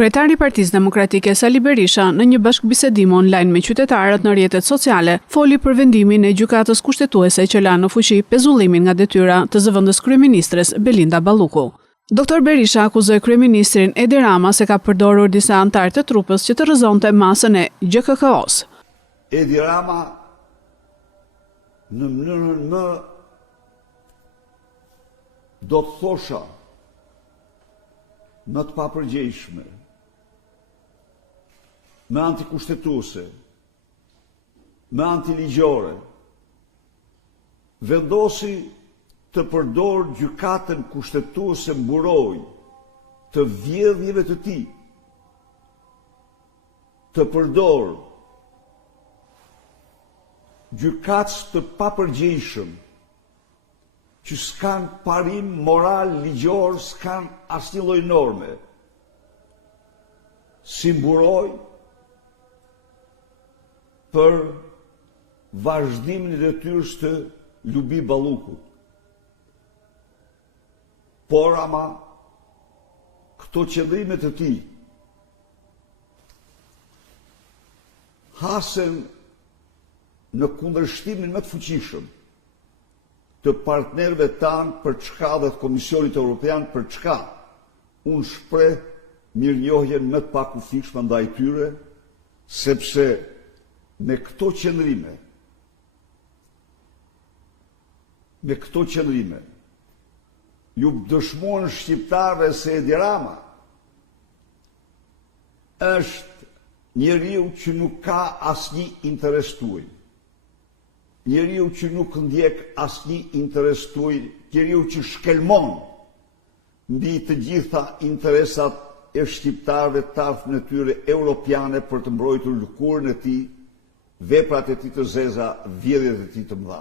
Kryetari i Partisë Demokratike Sali Berisha në një bashkëbisedim online me qytetarët në rrjetet sociale foli për vendimin e gjykatës kushtetuese që la në fuqi pezullimin nga detyra të zëvendës kryeministres Belinda Balluku. Dr. Berisha akuzoi kryeministrin Edi Rama se ka përdorur disa antar të trupës që të rrëzonte masën e GKK-s. Edi Rama në mënyrën më do të thosha më të papërgjegjshme, më antikushtetuese, më antiligjore, vendosi të përdor gjykatën kushtetuese mburoj të vjedhjeve të tij, të përdor gjykatës të papërgjegjshëm që s'kan parim moral ligjor, s'kan asnjë lloj norme, si mburoj për vazhdimin e detyrës të Lubi Ballukut. Por ama këto qëndrime të tij hasen në kundërshtimin më të fuqishëm të partnerëve tanë për çka dhe të Komisionit Evropian për çka unë shpreh mirënjohjen më të pakufishme ndaj tyre, sepse me këto qëndrime ju dëshmojnë shqiptarëve se Edi Rama është njeriu që nuk ka asnjë interes tuaj, njeriu që nuk ndjek asnjë interes tuaj, njeriu që shkelmon mbi të gjitha interesat e shqiptarëve të aftë në tyre europiane për të mbrojtur lëkurën e tij, veprat e tij të zeza, vjedhjet e tij të mëdha.